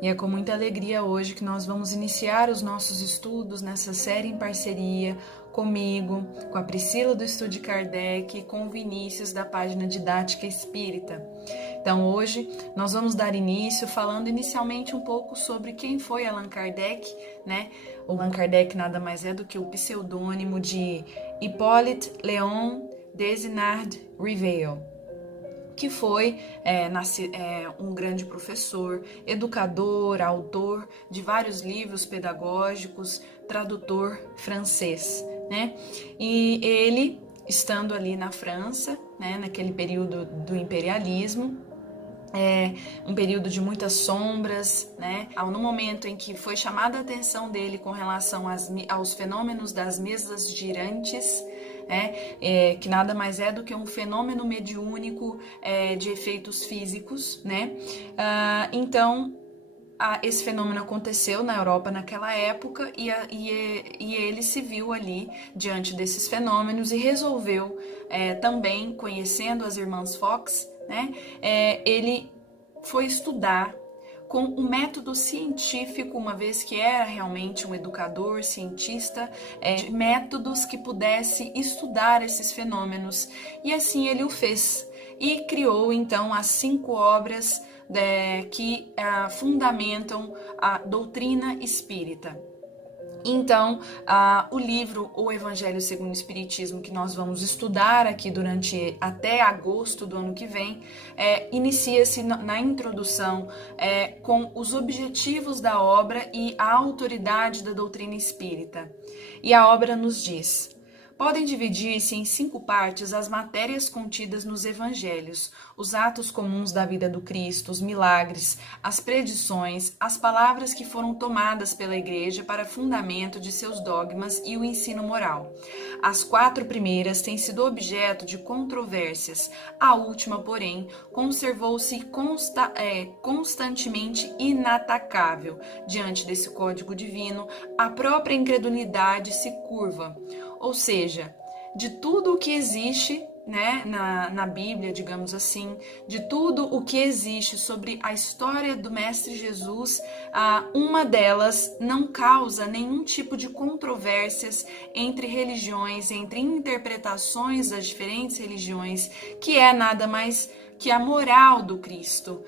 E é com muita alegria hoje que nós vamos iniciar os nossos estudos nessa série em parceria comigo, com a Priscila do Estudo de Kardec e com o Vinícius da página Didática Espírita. Então hoje nós vamos dar início falando inicialmente um pouco sobre quem foi Allan Kardec, né? O Allan Kardec nada mais é do que o pseudônimo de Hippolyte Léon Desnard Rivail, que foi um grande professor, educador, autor de vários livros pedagógicos, tradutor francês, né? E ele, estando ali na França, né, naquele período do imperialismo, um período de muitas sombras, né? No momento em que foi chamada a atenção dele com relação aos fenômenos das mesas girantes, que nada mais é do que um fenômeno mediúnico de efeitos físicos, né? Então, esse fenômeno aconteceu na Europa naquela época e ele se viu ali diante desses fenômenos e resolveu também, conhecendo as irmãs Fox, né? Ele foi estudar com o método científico, uma vez que era realmente um educador, cientista, de métodos que pudesse estudar esses fenômenos. E assim ele o fez. E criou, então, as 5 obras que fundamentam a doutrina espírita. Então, o livro O Evangelho segundo o Espiritismo, que nós vamos estudar aqui até agosto do ano que vem, inicia-se na introdução com os objetivos da obra e a autoridade da doutrina espírita. E a obra nos diz: podem dividir-se em 5 partes as matérias contidas nos evangelhos, os atos comuns da vida do Cristo, os milagres, as predições, as palavras que foram tomadas pela Igreja para fundamento de seus dogmas e o ensino moral. As 4 primeiras têm sido objeto de controvérsias, a última, porém, conservou-se constantemente inatacável. Diante desse código divino, a própria incredulidade se curva. Ou seja, de tudo o que existe, né, na Bíblia, digamos assim, de tudo o que existe sobre a história do Mestre Jesus, uma delas não causa nenhum tipo de controvérsias entre religiões, entre interpretações das diferentes religiões, que é nada mais que a moral do Cristo,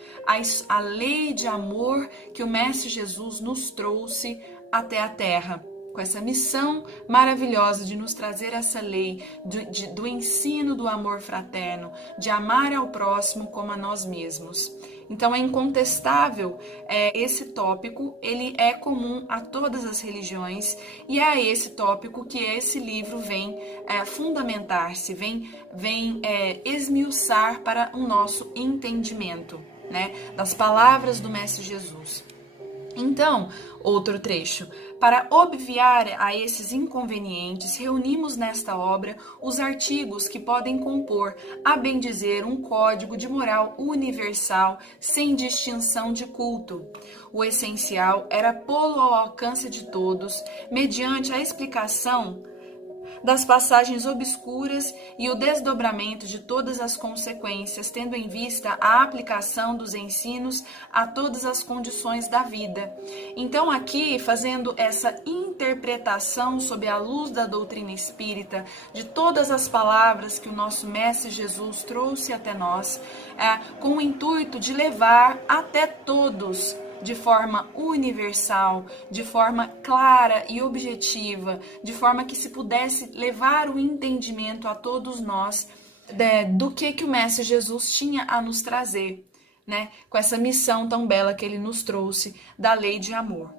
a lei de amor que o Mestre Jesus nos trouxe até a Terra, com essa missão maravilhosa de nos trazer essa lei do ensino do amor fraterno, de amar ao próximo como a nós mesmos. Então é incontestável esse tópico, ele é comum a todas as religiões e é a esse tópico que esse livro vem fundamentar-se, vem esmiuçar para o nosso entendimento, né, das palavras do Mestre Jesus. Então, outro trecho. Para obviar a esses inconvenientes, reunimos nesta obra os artigos que podem compor, a bem dizer, um código de moral universal, sem distinção de culto. O essencial era pô-lo ao alcance de todos, mediante a explicação das passagens obscuras e o desdobramento de todas as consequências, tendo em vista a aplicação dos ensinos a todas as condições da vida. Então, aqui, fazendo essa interpretação sob a luz da doutrina espírita, de todas as palavras que o nosso Mestre Jesus trouxe até nós, com o intuito de levar até todos, de forma universal, de forma clara e objetiva, de forma que se pudesse levar o entendimento a todos nós do que o Mestre Jesus tinha a nos trazer, né? Com essa missão tão bela que ele nos trouxe da lei de amor.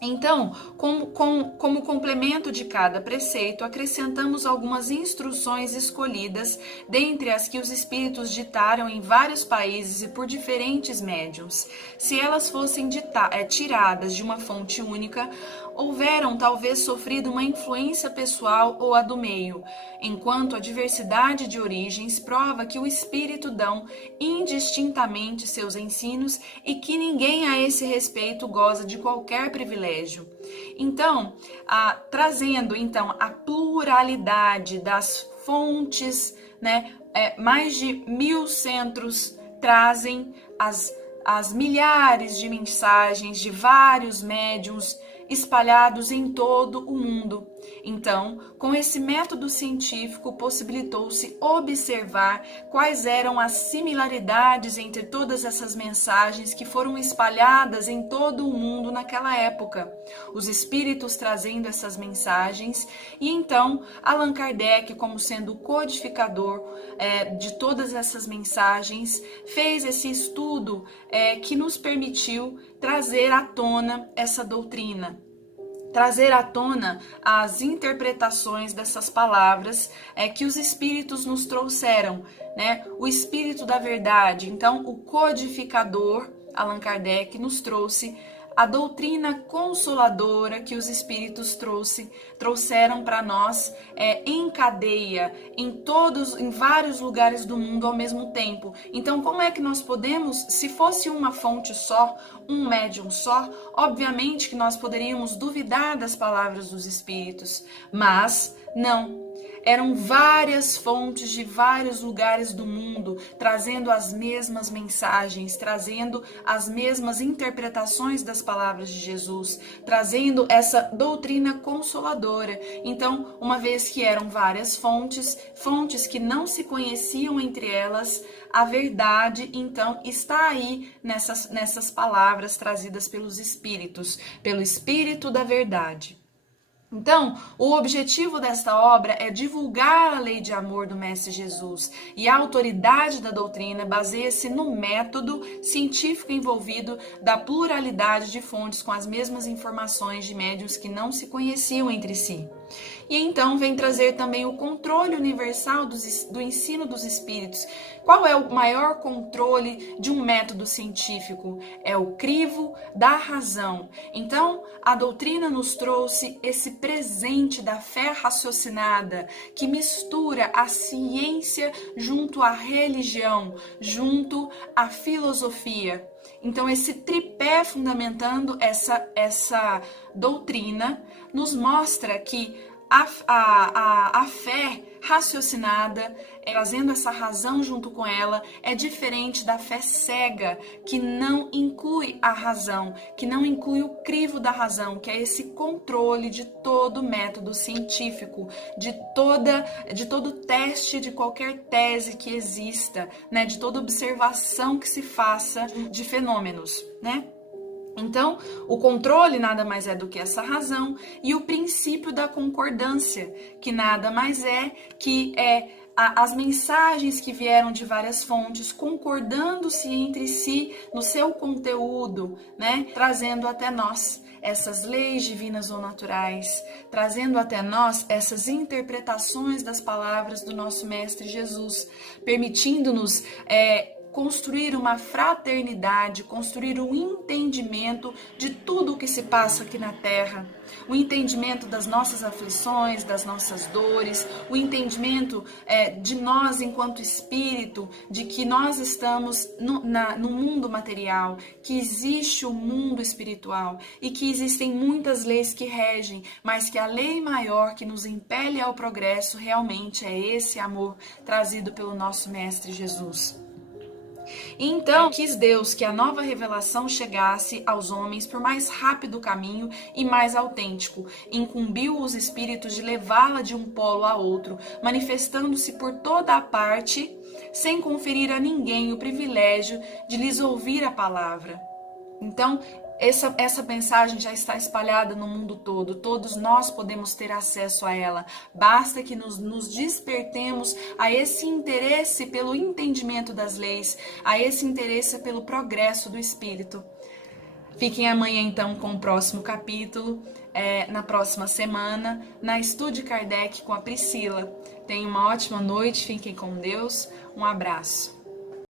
Então, como complemento de cada preceito, acrescentamos algumas instruções escolhidas, dentre as que os espíritos ditaram em vários países e por diferentes médiuns. Se elas fossem tiradas de uma fonte única, houveram talvez sofrido uma influência pessoal ou a do meio, enquanto a diversidade de origens prova que o Espírito dão indistintamente seus ensinos e que ninguém a esse respeito goza de qualquer privilégio. Então, trazendo então a pluralidade das fontes, né, mais de 1000 centros trazem as milhares de mensagens de vários médiuns espalhados em todo o mundo. Então, com esse método científico, possibilitou-se observar quais eram as similaridades entre todas essas mensagens que foram espalhadas em todo o mundo naquela época. Os espíritos trazendo essas mensagens, e então Allan Kardec, como sendo o codificador de todas essas mensagens, fez esse estudo que nos permitiu trazer à tona essa doutrina, trazer à tona as interpretações dessas palavras que os espíritos nos trouxeram, né? O espírito da verdade. Então, o codificador, Allan Kardec, nos trouxe a doutrina consoladora que os espíritos trouxeram para nós em cadeia, em vários lugares do mundo ao mesmo tempo. Então, como é que nós podemos, se fosse uma fonte só, um médium só, obviamente que nós poderíamos duvidar das palavras dos espíritos, mas não. Eram várias fontes de vários lugares do mundo, trazendo as mesmas mensagens, trazendo as mesmas interpretações das palavras de Jesus, trazendo essa doutrina consoladora. Então, uma vez que eram várias fontes que não se conheciam entre elas, a verdade, então, está aí nessas palavras trazidas pelos espíritos, pelo Espírito da Verdade. Então, o objetivo desta obra é divulgar a lei de amor do Mestre Jesus, e a autoridade da doutrina baseia-se no método científico envolvido da pluralidade de fontes com as mesmas informações de médiuns que não se conheciam entre si. E então vem trazer também o controle universal do ensino dos espíritos. Qual é o maior controle de um método científico? É o crivo da razão. Então, a doutrina nos trouxe esse presente da fé raciocinada, que mistura a ciência junto à religião, junto à filosofia. Então, esse tripé fundamentando essa doutrina nos mostra que a fé raciocinada, trazendo essa razão junto com ela, é diferente da fé cega, que não inclui a razão, que não inclui o crivo da razão, que é esse controle de todo método científico, de todo teste, de qualquer tese que exista, né, de toda observação que se faça de fenômenos, né? Então, o controle nada mais é do que essa razão, e o princípio da concordância, que nada mais é que as mensagens que vieram de várias fontes concordando-se entre si no seu conteúdo, né? Trazendo até nós essas leis divinas ou naturais, trazendo até nós essas interpretações das palavras do nosso Mestre Jesus, permitindo-nos construir uma fraternidade, construir um entendimento de tudo o que se passa aqui na Terra, o entendimento das nossas aflições, das nossas dores, o entendimento de nós enquanto espírito, de que nós estamos no mundo material, que existe o mundo espiritual e que existem muitas leis que regem, mas que a lei maior que nos impele ao progresso realmente é esse amor trazido pelo nosso Mestre Jesus. Então, quis Deus que a nova revelação chegasse aos homens por mais rápido caminho e mais autêntico. Incumbiu os espíritos de levá-la de um polo a outro, manifestando-se por toda a parte, sem conferir a ninguém o privilégio de lhes ouvir a palavra. Então, essa mensagem já está espalhada no mundo todo, todos nós podemos ter acesso a ela, basta que nos despertemos a esse interesse pelo entendimento das leis, a esse interesse pelo progresso do espírito. Fiquem amanhã então com o próximo capítulo, na próxima semana, na Estude Kardec com a Priscila. Tenham uma ótima noite, fiquem com Deus, um abraço.